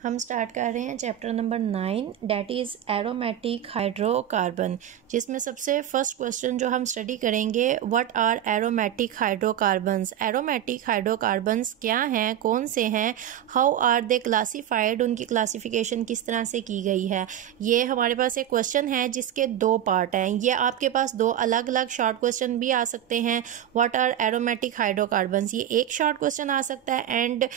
हम स्टार्ट कर रहे हैं chapter number 9 that is aromatic hydrocarbon, जिसमें सबसे फर्स्ट क्वेश्चन जो हम स्टडी करेंगे what are aromatic hydrocarbons. Aromatic hydrocarbons क्या हैं, कौन से हैं, हाउ आर दे क्लासिफाइड, उनकी क्लासिफिकेशन किस तरह से की गई है। ये हमारे पास एक क्वेश्चन है जिसके दो पार्ट हैं। ये आपके पास दो अलग अलग शॉर्ट क्वेश्चन भी आ सकते हैं। व्हाट आर एरोमेटिक हाइड्रोकार्बन्स, ये एक शॉर्ट क्वेश्चन आ सकता है एंड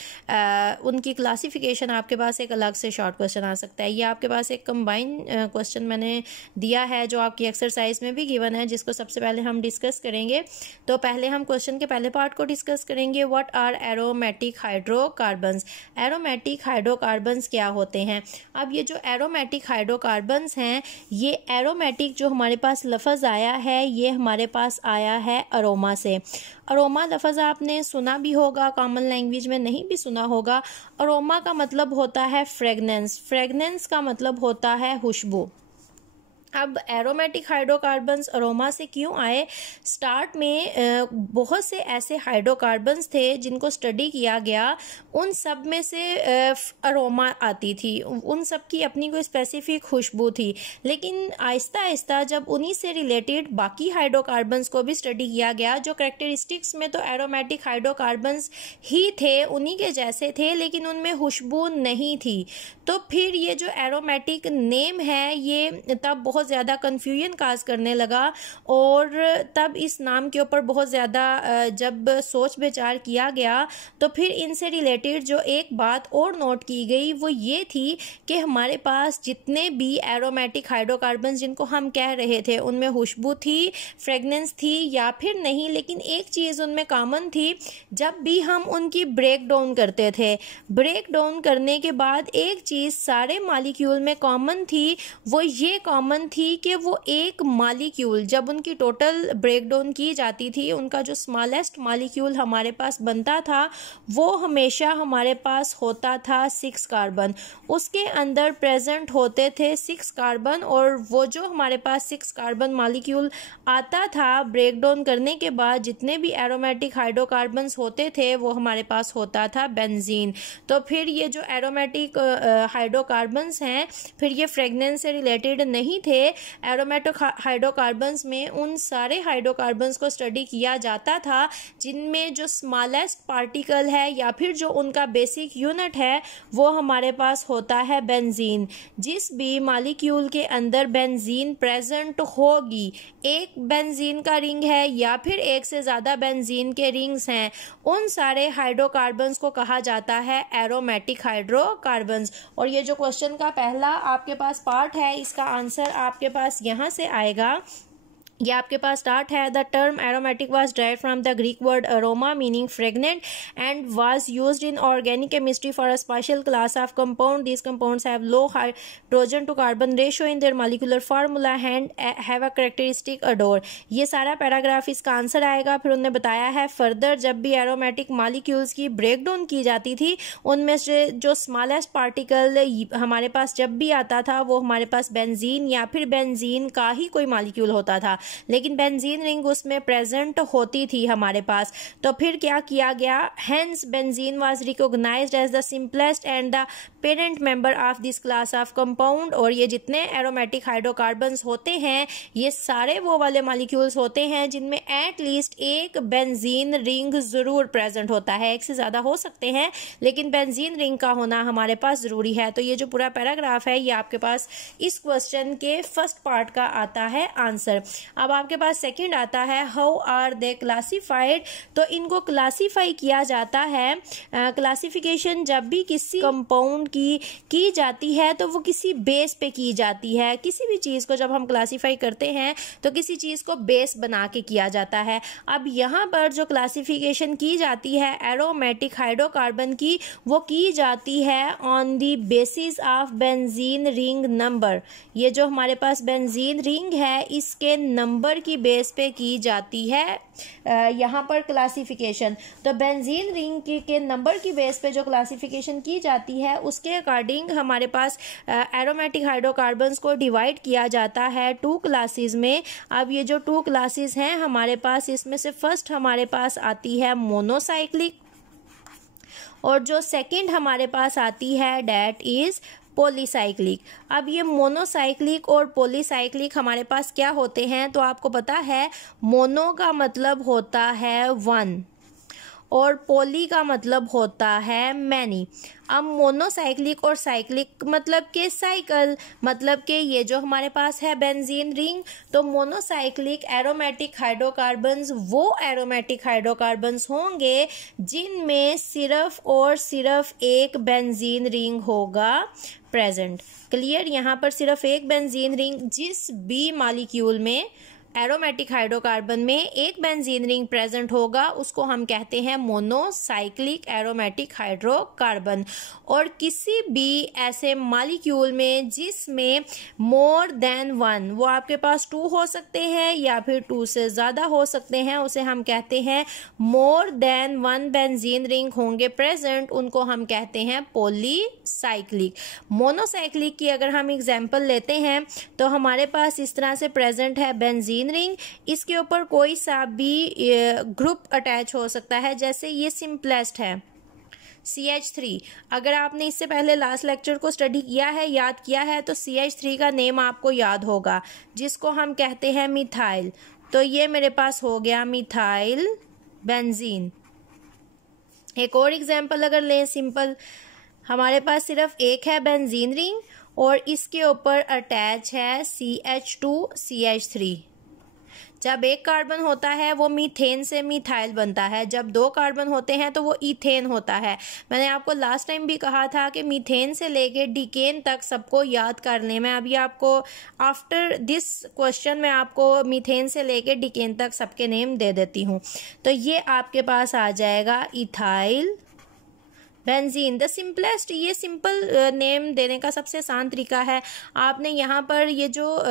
उनकी क्लासिफिकेशन आपके पास एक अलग से शॉर्ट क्वेश्चन आ सकता है। ये आपके पास एक कंबाइन क्वेश्चन मैंने दिया है जो आपकी एक्सरसाइज में भी गिवन है, जिसको सबसे पहले हम डिस्कस करेंगे। तो पहले हम क्वेश्चन के पहले पार्ट को डिस्कस करेंगे। What are aromatic hydrocarbons, aromatic hydrocarbons क्या होते हैं। अब ये जो एरोमेटिक हाइड्रोकार्बन्स हैं, ये एरोमेटिक जो हमारे पास लफ्ज़ आया है ये हमारे पास आया है अरोमा से। अरोमा लफ्ज़ आपने सुना भी होगा, कॉमन लैंग्वेज में नहीं भी सुना होगा। अरोमा का मतलब होता है फ्रेगनेंस, फ्रेगनेंस का मतलब होता है खुशबू। अब एरोमेटिक हाइड्रोकार्बन्स अरोमा से क्यों आए? स्टार्ट में बहुत से ऐसे हाइड्रोकार्बन्स थे जिनको स्टडी किया गया, उन सब में से अरोमा आती थी, उन सब की अपनी कोई स्पेसिफिक खुशबू थी। लेकिन आहिस्ता आहिस्ता जब उन्हीं से रिलेटेड बाकी हाइड्रोकार्बन्स को भी स्टडी किया गया, जो कैरेक्टरिस्टिक्स में तो एरोमेटिक हाइड्रोकार्बन्स ही थे, उन्हीं के जैसे थे, लेकिन उनमें खुशबू नहीं थी, तो फिर ये जो एरोमेटिक नेम है ये तब बहुत ज़्यादा कन्फ्यूजन काज करने लगा। और तब इस नाम के ऊपर बहुत ज़्यादा जब सोच विचार किया गया तो फिर इनसे रिलेटेड जो एक बात और नोट की गई वो ये थी कि हमारे पास जितने भी एरोमेटिक हाइड्रोकार्बन जिनको हम कह रहे थे उनमें खुशबू थी, फ्रेगनेंस थी या फिर नहीं, लेकिन एक चीज़ उनमें कॉमन थी। जब भी हम उनकी ब्रेक डाउन करते थे, ब्रेक डाउन करने के बाद एक चीज़ सारे मॉलिक्यूल में कॉमन थी, वो ये कॉमन थी कि वो एक मॉलिक्यूल जब उनकी टोटल ब्रेकडाउन की जाती थी, उनका जो स्मॉलेस्ट मॉलिक्यूल हमारे पास बनता था वो हमेशा हमारे पास होता था 6 कार्बन। उसके अंदर प्रेजेंट होते थे 6 कार्बन, और वो जो हमारे पास 6 कार्बन मॉलिक्यूल आता था ब्रेकडाउन करने के बाद, जितने भी एरोमेटिक हाइड्रोकार्बन्स होते थे वो हमारे पास होता था बेंजीन। तो फिर ये जो एरोमेटिक हाइड्रोकार्बन्स हैं फिर ये फ्रेगनेंस से रिलेटेड नहीं थे। एरोमेटिक हाइड्रोकार्बन्स में उन सारे हाइड्रोकार्बन्स को स्टडी किया जाता था जिनमें जो स्मॉलेस्ट पार्टिकल है या फिर जो उनका बेसिक यूनिट है वो हमारे पास होता है बेंजीन। जिस भी मॉलिक्यूल के अंदर बेंजीन प्रेजेंट होगी, एक बेंजीन का रिंग है या फिर एक से ज़्यादा बेंजीन के रिंग्स हैं, उन सारे हाइड्रोकार्बन्स को कहा जाता है एरोमेटिक हाइड्रोकार्बन्स। और ये जो क्वेश्चन का पहला आपके पास पार्ट है, इसका आंसर आपके पास यहाँ से आएगा। ये आपके पास स्टार्ट है, the term aromatic was derived from the Greek word aroma meaning fragrant and was used in organic chemistry for a special class of compound. These compounds have low hydrogen to carbon ratio in their molecular formula and have a characteristic odour. ये सारा paragraph इसका answer आएगा। फिर उन्होंने बताया है further जब भी एरोमेटिक मॉलिक्यूल्स की ब्रेकडाउन की जाती थी, उनमें से जो स्मॉलेस्ट पार्टिकल हमारे पास जब भी आता था वो हमारे पास बेंजीन या फिर बेंजीन का ही कोई मॉलिक्यूल होता था, लेकिन बेंजीन रिंग उसमें प्रेजेंट होती थी हमारे पास। तो फिर क्या किया गया, hence benzene was recognised as the simplest and the parent member of this class of compound. और ये जितने एरोमेटिक हाइड्रोकार्बन्स होते हैं ये सारे वो वाले मॉलिक्यूल्स होते हैं जिनमें एट लीस्ट एक बेंजीन रिंग जरूर प्रेजेंट होता है। एक से ज्यादा हो सकते हैं लेकिन बेंजीन रिंग का होना हमारे पास जरूरी है। तो ये जो पूरा पैराग्राफ है ये आपके पास इस क्वेश्चन के फर्स्ट पार्ट का आता है आंसर। अब आपके पास सेकंड आता है, हाउ आर दे क्लासिफाइड। तो इनको क्लासिफाई किया जाता है। क्लासिफिकेशन जब भी किसी कंपाउंड की जाती है तो वो किसी बेस पे की जाती है। किसी भी चीज़ को जब हम क्लासिफाई करते हैं तो किसी चीज़ को बेस बना के किया जाता है। अब यहाँ पर जो क्लासिफिकेशन की जाती है एरोमेटिक हाइड्रोकार्बन की, वो की जाती है on the basis of benzene ring number. ये जो हमारे पास बेंजीन रिंग है इसके नंबर की बेस पे की जाती है यहाँ पर क्लासिफिकेशन। तो बेंजीन रिंग के नंबर की बेस पे जो क्लासिफिकेशन की जाती है उसके अकॉर्डिंग हमारे पास एरोमेटिक हाइड्रोकार्बन्स को डिवाइड किया जाता है 2 क्लासेस में। अब ये जो 2 क्लासेस हैं हमारे पास, इसमें से फर्स्ट हमारे पास आती है मोनोसाइक्लिक और जो सेकंड हमारे पास आती है डेट इज पॉलीसाइक्लिक। अब ये मोनोसाइक्लिक और पॉलीसाइक्लिक हमारे पास क्या होते हैं, तो आपको पता है मोनो का मतलब होता है वन और पोली का मतलब होता है मैनी। अब मोनोसाइक्लिक और साइक्लिक मतलब के साइकिल, मतलब के ये जो हमारे पास है बेंजीन रिंग, तो मोनोसाइक्लिक एरोमेटिक हाइड्रोकार्बन्स वो एरोमेटिक हाइड्रोकार्बन्स होंगे जिनमें सिर्फ और सिर्फ एक बेंजीन रिंग होगा प्रेजेंट। क्लियर, यहाँ पर सिर्फ एक बेंजीन रिंग, जिस भी मॉलिक्यूल में एरोमेटिक हाइड्रोकार्बन में एक बेंजीन रिंग प्रेजेंट होगा उसको हम कहते हैं मोनोसाइक्लिक एरोमेटिक हाइड्रोकार्बन। और किसी भी ऐसे मॉलिक्यूल में जिसमें मोर देन वन, वो आपके पास 2 हो सकते हैं या फिर 2 से ज़्यादा हो सकते हैं, उसे हम कहते हैं more than one benzene ring होंगे प्रेजेंट, उनको हम कहते हैं पॉलीसाइक्लिक। मोनोसाइक्लिक की अगर हम एग्जाम्पल लेते हैं तो हमारे पास इस तरह से प्रेजेंट है बेंजीन रिंग, इसके ऊपर कोई सा भी ग्रुप अटैच हो सकता है, जैसे ये सिंपलेस्ट है CH3। अगर आपने इससे पहले लास्ट लेक्चर को स्टडी किया है, याद किया है, तो CH3 का नेम आपको याद होगा जिसको हम कहते हैं मिथाइल। तो ये मेरे पास हो गया मिथाइल बेंजीन। एक और एग्जाम्पल अगर लें सिंपल, हमारे पास सिर्फ एक है बेंजीन रिंग और इसके ऊपर अटैच है CH2 CH3। जब एक कार्बन होता है वो मीथेन से मिथाइल बनता है, जब 2 कार्बन होते हैं तो वो इथेन होता है। मैंने आपको लास्ट टाइम भी कहा था कि मीथेन से लेके डिकेन तक सबको याद कर लें। मैं अभी आपको आफ्टर दिस क्वेश्चन में आपको मीथेन से लेके डिकेन तक सबके नेम दे देती हूँ। तो ये आपके पास आ जाएगा इथाइल बेंजीन द सिंपलेस्ट। ये सिंपल नेम देने का सबसे आसान तरीका है। आपने यहाँ पर ये जो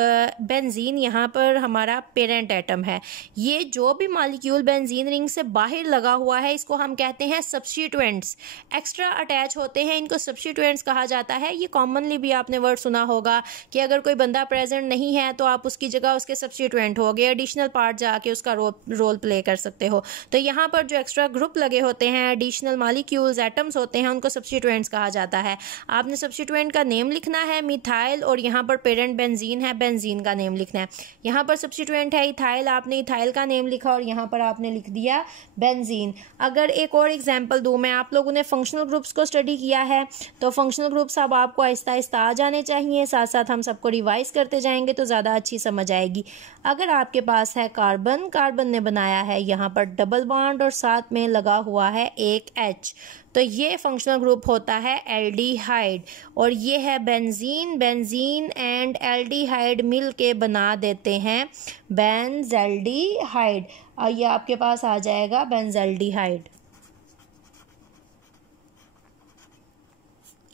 बेंजीन, यहाँ पर हमारा पेरेंट एटम है, ये जो भी मॉलिक्यूल बेंजीन रिंग से बाहर लगा हुआ है इसको हम कहते हैं सब्स्टिट्यूएंट्स। एक्स्ट्रा अटैच होते हैं इनको सब्स्टिट्यूएंट्स कहा जाता है। ये कॉमनली भी आपने वर्ड सुना होगा कि अगर कोई बंदा प्रेजेंट नहीं है तो आप उसकी जगह उसके सब्स्टिट्यूएंट हो गए, एडिशनल पार्ट जाके उसका रोल प्ले कर सकते हो। तो यहाँ पर जो एक्स्ट्रा ग्रुप लगे होते हैं, एडिशनल मॉलिक्यूल्स एटम्स होते हैं, उनको सब्स्टिट्यूएंट्स कहा जाता है। आपने सब्स्टिट्यूएंट का नेम लिखना है मिथाइल और यहाँ पर पेरेंट बेंजीन है, बेंजीन का नेम लिखना है। यहाँ पर सब्स्टिट्यूएंट है इथाइल, आपने इथाइल का नेम लिखा और यहाँ पर आपने लिख दिया बेंजीन। अगर एक और एग्जांपल दूं मैं, आप लोगों ने फंक्शनल ग्रुप्स को स्टडी किया है तो फंक्शनल ग्रुप्स अब आपको आहिस्ता आहिस्ता आ जाने चाहिए, साथ साथ हम सबको रिवाइज करते जाएंगे तो ज़्यादा अच्छी समझ आएगी। अगर आपके पास है कार्बन, कार्बन ने बनाया है यहाँ पर डबल बॉन्ड और साथ में लगा हुआ है एक H, तो ये फंक्शनल ग्रुप होता है एल्डिहाइड। और ये है बेंजीन, बेंजीन एंड एल्डिहाइड मिल के बना देते हैं बेंजल्डिहाइड। ये आपके पास आ जाएगा बेंजल्डिहाइड।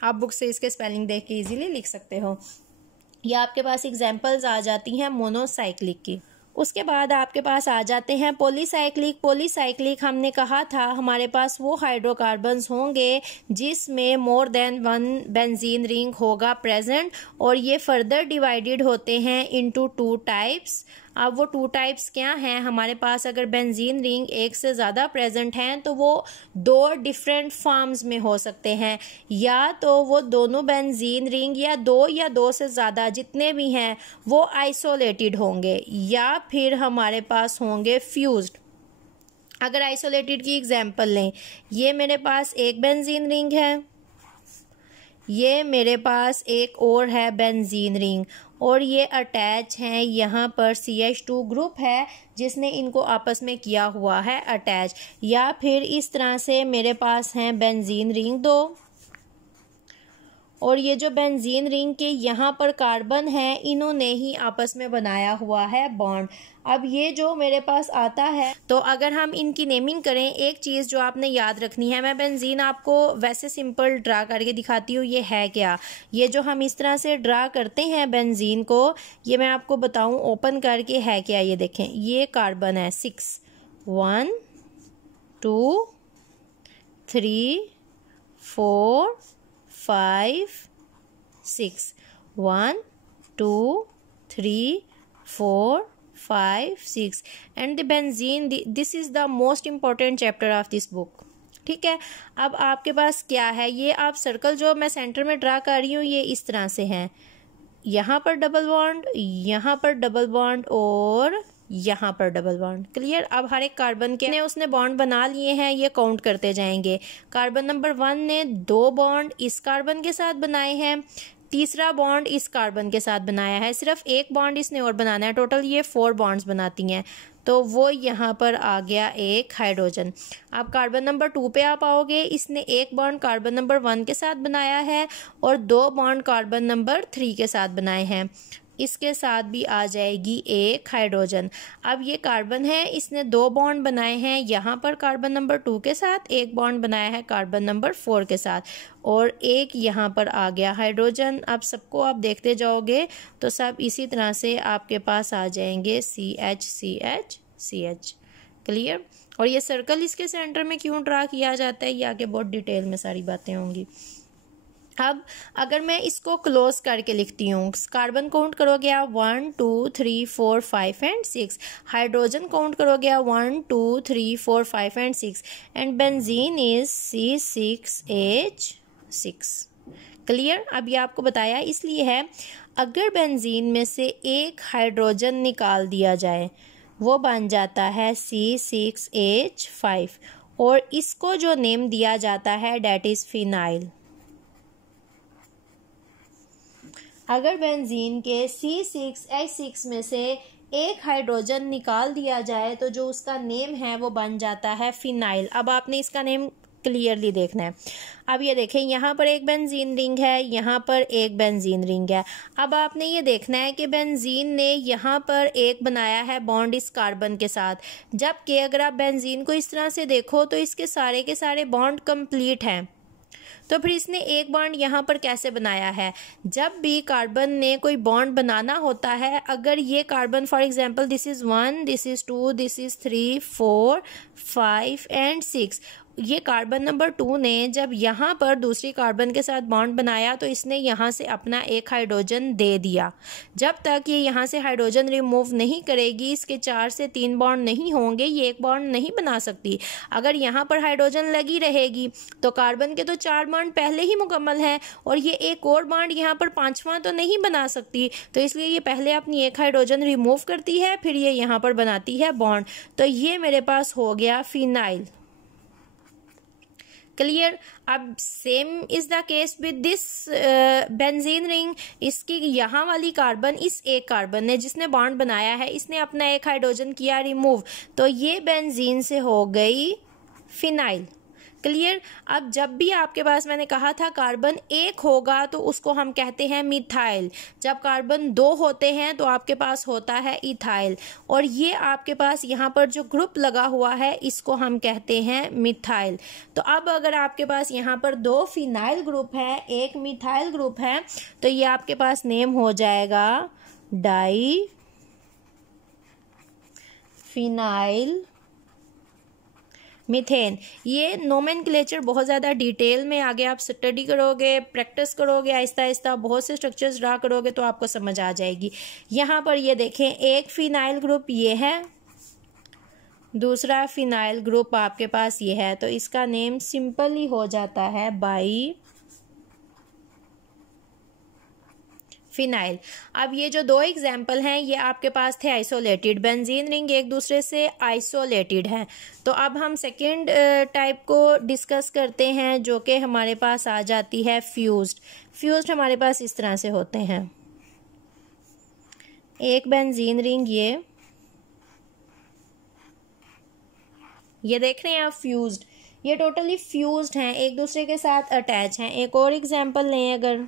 आप बुक से इसके स्पेलिंग देख के इजीली लिख सकते हो। ये आपके पास एग्जांपल्स आ जाती हैं मोनोसाइक्लिक की। उसके बाद आपके पास आ जाते हैं पॉलीसाइक्लिक। पॉलीसाइक्लिक हमने कहा था हमारे पास वो हाइड्रोकार्बन्स होंगे जिसमें more than one benzene ring होगा प्रेजेंट, और ये फर्दर डिवाइडेड होते हैं इनटू 2 टाइप्स। अब वो 2 टाइप्स क्या हैं, हमारे पास अगर बेंजीन रिंग एक से ज़्यादा प्रेजेंट हैं तो वो 2 डिफरेंट फॉर्म्स में हो सकते हैं, या तो वो दोनों बेंजीन रिंग या 2 से ज़्यादा जितने भी हैं वो आइसोलेटेड होंगे, या फिर हमारे पास होंगे फ्यूज्ड। अगर आइसोलेटेड की एग्जांपल लें, ये मेरे पास एक बेंजीन रिंग है, ये मेरे पास एक और है बेंजीन रिंग, और ये अटैच हैं यहाँ पर CH2 ग्रुप है जिसने इनको आपस में किया हुआ है अटैच। या फिर इस तरह से मेरे पास हैं बेंजीन रिंग 2, और ये जो बेंजीन रिंग के यहाँ पर कार्बन है इन्होंने ही आपस में बनाया हुआ है बॉन्ड। अब ये जो मेरे पास आता है, तो अगर हम इनकी नेमिंग करें, एक चीज़ जो आपने याद रखनी है, मैं बेंजीन आपको वैसे सिंपल ड्रा करके दिखाती हूँ, ये है क्या। ये जो हम इस तरह से ड्रा करते हैं बेंजीन को, ये मैं आपको बताऊँ ओपन करके है क्या। ये देखें, ये कार्बन है 6, 1 2 3 4 5 6, 1 2 3 4 5 6, and the benzene, this is the most important chapter of this book. ठीक है। अब आपके पास क्या है, ये आप सर्कल जो मैं सेंटर में ड्रा कर रही हूँ ये इस तरह से है, यहाँ पर डबल बॉन्ड, यहाँ पर डबल बॉन्ड और यहाँ पर डबल बॉन्ड। क्लियर। अब हर एक कार्बन के ने उसने बॉन्ड बना लिए हैं, ये काउंट करते जाएंगे। कार्बन नंबर 1 ने 2 बॉन्ड इस कार्बन के साथ बनाए हैं, तीसरा बॉन्ड इस कार्बन के साथ बनाया है, सिर्फ एक बॉन्ड इसने और बनाना है, टोटल ये 4 बॉन्ड्स बनाती हैं, तो वो यहाँ पर आ गया एक हाइड्रोजन। अब कार्बन नंबर 2 पे आप आओगे, इसने एक बॉन्ड कार्बन नंबर 1 के साथ बनाया है और 2 बॉन्ड कार्बन नंबर 3 के साथ बनाए हैं, इसके साथ भी आ जाएगी एक हाइड्रोजन। अब ये कार्बन है, इसने 2 बॉन्ड बनाए हैं, यहाँ पर कार्बन नंबर 2 के साथ, एक बॉन्ड बनाया है कार्बन नंबर 4 के साथ और एक यहाँ पर आ गया हाइड्रोजन। अब सबको आप देखते जाओगे तो सब इसी तरह से आपके पास आ जाएंगे CH CH CH। क्लियर। और ये सर्कल इसके सेंटर में क्यों ड्रा किया जाता है ये आगे बहुत डिटेल में सारी बातें होंगी। अब अगर मैं इसको क्लोज करके लिखती हूँ, कार्बन काउंट करोगे आप 1 2 3 4 5 एंड 6, हाइड्रोजन काउंट करोगे आप 1 2 3 4 5 and 6 and benzene is C6H6। Clear. अब ये आपको बताया इसलिए है, अगर बेंजीन में से एक हाइड्रोजन निकाल दिया जाए वो बन जाता है C6H5 और इसको जो नेम दिया जाता है डेट इज फिनाइल। अगर बेंजीन के C6H6 में से एक हाइड्रोजन निकाल दिया जाए तो जो उसका नेम है वो बन जाता है फिनाइल। अब आपने इसका नेम क्लियरली देखना है। अब ये देखें, यहाँ पर एक बेंजीन रिंग है, यहाँ पर एक बेंजीन रिंग है। अब आपने ये देखना है कि बेंजीन ने यहाँ पर एक बनाया है बॉन्ड इस कार्बन के साथ, जबकि अगर आप बेंजीन को इस तरह से देखो तो इसके सारे के सारे बॉन्ड कंप्लीट हैं, तो फिर इसने एक बॉन्ड यहाँ पर कैसे बनाया है। जब भी कार्बन ने कोई बॉन्ड बनाना होता है, अगर ये carbon for example this is 1 this is 2 this is 3 4 5 and 6, ये कार्बन नंबर 2 ने जब यहाँ पर दूसरी कार्बन के साथ बॉन्ड बनाया तो इसने यहाँ से अपना एक हाइड्रोजन दे दिया। जब तक ये यहाँ से हाइड्रोजन रिमूव नहीं करेगी, इसके 4 से 3 बॉन्ड नहीं होंगे, ये एक बॉन्ड नहीं बना सकती। अगर यहाँ पर हाइड्रोजन लगी रहेगी तो कार्बन के तो 4 बॉन्ड पहले ही मुकम्मल हैं और ये एक और बॉन्ड यहाँ पर 5वां तो नहीं बना सकती, तो इसलिए ये पहले अपनी एक हाइड्रोजन रिमूव करती है, फिर ये यहाँ पर बनाती है बॉन्ड। तो ये मेरे पास हो गया फिनाइल। क्लियर। अब same is the case with this benzene ring. इसकी यहाँ वाली कार्बन, इस एक कार्बन ने जिसने बॉन्ड बनाया है, इसने अपना एक हाइड्रोजन किया रिमूव, तो ये बेंजीन से हो गई फिनाइल। क्लियर। अब जब भी आपके पास, मैंने कहा था कार्बन एक होगा तो उसको हम कहते हैं मिथाइल, जब कार्बन 2 होते हैं तो आपके पास होता है इथाइल, और ये आपके पास यहाँ पर जो ग्रुप लगा हुआ है इसको हम कहते हैं मिथाइल। तो अब अगर आपके पास यहाँ पर 2 फिनाइल ग्रुप है, एक मिथाइल ग्रुप है, तो ये आपके पास नेम हो जाएगा डाई फिनाइल मीथेन। ये नोमेनक्लेचर बहुत ज़्यादा डिटेल में आगे आप स्टडी करोगे, प्रैक्टिस करोगे, आहिस्ता आहिस्ता बहुत से स्ट्रक्चर्स ड्रा करोगे तो आपको समझ आ जाएगी। यहाँ पर ये देखें, एक फिनाइल ग्रुप ये है, दूसरा फिनाइल ग्रुप आपके पास ये है, तो इसका नेम सिंपल ही हो जाता है बाई फिनाइल। अब ये जो 2 एग्जाम्पल हैं ये आपके पास थे आइसोलेटेड, बेंजीन रिंग एक दूसरे से आइसोलेटेड है। तो अब हम सेकेंड टाइप को डिस्कस करते हैं जो कि हमारे पास आ जाती है फ्यूज्ड। फ्यूज्ड हमारे पास इस तरह से होते हैं, एक बेंजीन रिंग ये देख रहे हैं आप फ्यूज्ड, ये टोटली फ्यूज्ड हैं, एक दूसरे के साथ अटैच हैं। एक और एग्जाम्पल लें, अगर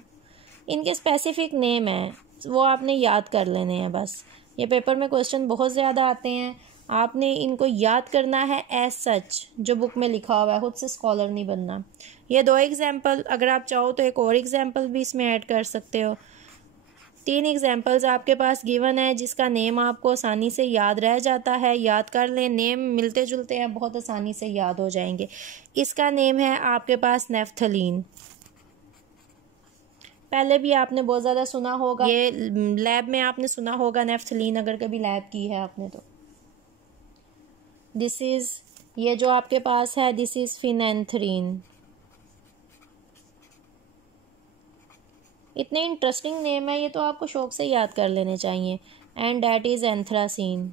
इनके स्पेसिफिक नेम हैं वो आपने याद कर लेने हैं बस। ये पेपर में क्वेश्चन बहुत ज़्यादा आते हैं, आपने इनको याद करना है एज सच जो बुक में लिखा हुआ है, खुद से स्कॉलर नहीं बनना। ये 2 एग्जाम्पल, अगर आप चाहो तो एक और एग्जाम्पल भी इसमें ऐड कर सकते हो। 3 एग्जाम्पल्स आपके पास गिवन है जिसका नेम आपको आसानी से याद रह जाता है, याद कर लें, नेम मिलते जुलते हैं, बहुत आसानी से याद हो जाएंगे। इसका नेम है आपके पास नेफ्थलीन, पहले भी आपने बहुत ज़्यादा सुना होगा, ये लैब में आपने सुना होगा नेफ्थलीन, अगर कभी लैब की है आपने तो। दिस इज़ ये जो आपके पास है दिस इज फिनेंथ्रीन। इतने इंटरेस्टिंग नेम है, ये तो आपको शौक से याद कर लेने चाहिए। And that is anthracene.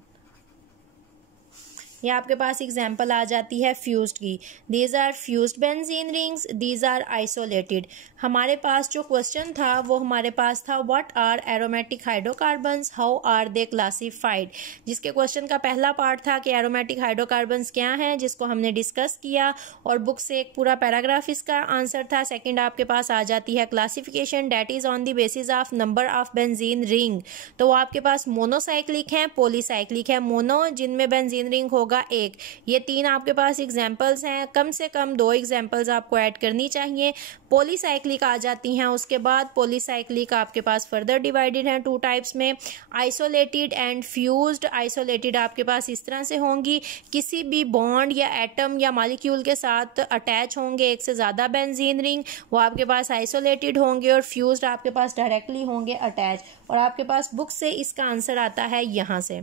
ये आपके पास एग्जाम्पल आ जाती है फ्यूज्ड की। These are fused benzene rings, these are isolated. हमारे पास जो क्वेश्चन था वो हमारे पास था what are aromatic hydrocarbons, how are they classified. जिसके क्वेश्चन का पहला पार्ट था कि एरोमेटिक हाइड्रोकार्बन्स क्या हैं, जिसको हमने डिस्कस किया और बुक से एक पूरा पैराग्राफ इसका आंसर था। सेकेंड आपके पास आ जाती है classification, that is on the basis of number of benzene ring. तो वो आपके पास मोनोसाइक्लिक है, पॉलीसाइक्लिक है। मोनो जिनमें बेंजीन रिंग होगा एक। ये तीन आपके पास एग्जाम्पल्स हैं, कम से कम 2 एग्जाम्पल्स आपको ऐड करनी चाहिए। पॉलीसाइक्लिक आ जाती हैं उसके बाद। पॉलीसाइक्लिक आपके पास फर्दर डिवाइडेड हैं 2 टाइप्स में, आइसोलेटेड एंड फ्यूज्ड। आइसोलेटेड आपके पास इस तरह से होंगी, किसी भी बॉन्ड या एटम या मॉलिक्यूल के साथ अटैच होंगे एक से ज़्यादा बेंजीन रिंग, वो आपके पास आइसोलेटेड होंगे। और फ्यूज्ड आपके पास डायरेक्टली होंगे अटैच। और आपके पास बुक से इसका आंसर आता है यहाँ से।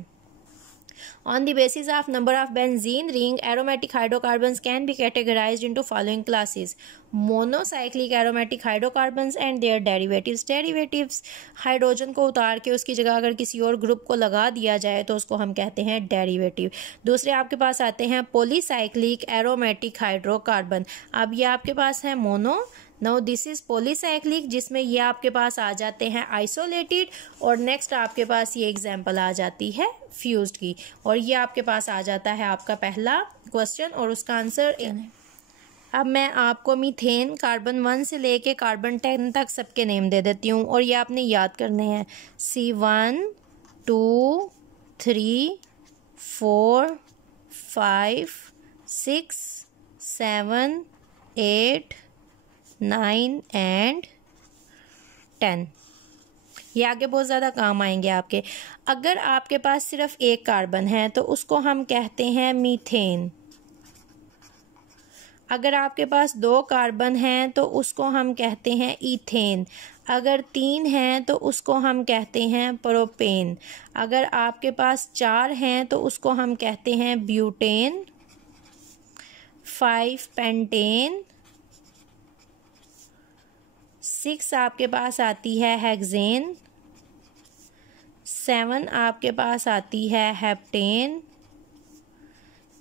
On the basis of number of benzene ring, aromatic hydrocarbons can be categorized into following classes: monocyclic aromatic hydrocarbons and their derivatives. Derivatives hydrogen को उतार के उसकी जगह अगर किसी और ग्रुप को लगा दिया जाए तो उसको हम कहते हैं डेरिवेटिव। दूसरे आपके पास आते हैं पॉलीसाइक्लिक एरोमेटिक हाइड्रोकार्बन। अब ये आपके पास है mono. Now this is polycyclic, जिसमें ये आपके पास आ जाते हैं आइसोलेटेड। और नेक्स्ट आपके पास ये एग्जाम्पल आ जाती है फ्यूज्ड की। और ये आपके पास आ जाता है आपका पहला क्वेश्चन और उसका आंसर। अब मैं आपको मीथेन कार्बन 1 से लेके कार्बन 10 तक सबके नेम दे देती हूँ और ये आपने याद करने हैं। C1 2 3 4 5 6 7 8 9 and 10। ये आगे बहुत ज़्यादा काम आएंगे आपके। अगर आपके पास सिर्फ एक कार्बन है तो उसको हम कहते हैं मीथेन। अगर आपके पास 2 कार्बन हैं तो उसको हम कहते हैं ईथेन। अगर 3 हैं तो उसको हम कहते हैं प्रोपेन। अगर आपके पास 4 हैं तो उसको हम कहते हैं ब्यूटेन। 5 पेंटेन। 6 आपके पास आती है हेक्सेन। 7 आपके पास आती है हेप्टेन।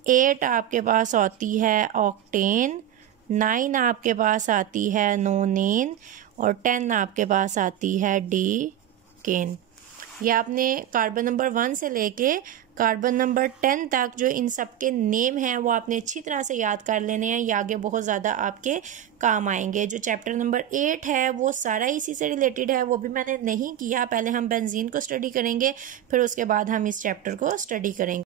8 आपके पास आती है ऑक्टेन। 9 आपके पास आती है नोनेन। और 10 आपके पास आती है डीकेन। ये आपने कार्बन नंबर 1 से लेके कार्बन नंबर 10 तक जो इन सब के नेम हैं वो आपने अच्छी तरह से याद कर लेने हैं। ये आगे बहुत ज़्यादा आपके काम आएंगे। जो चैप्टर नंबर 8 है वो सारा इसी से रिलेटेड है, वो भी मैंने नहीं किया। पहले हम बेंजीन को स्टडी करेंगे, फिर उसके बाद हम इस चैप्टर को स्टडी करेंगे।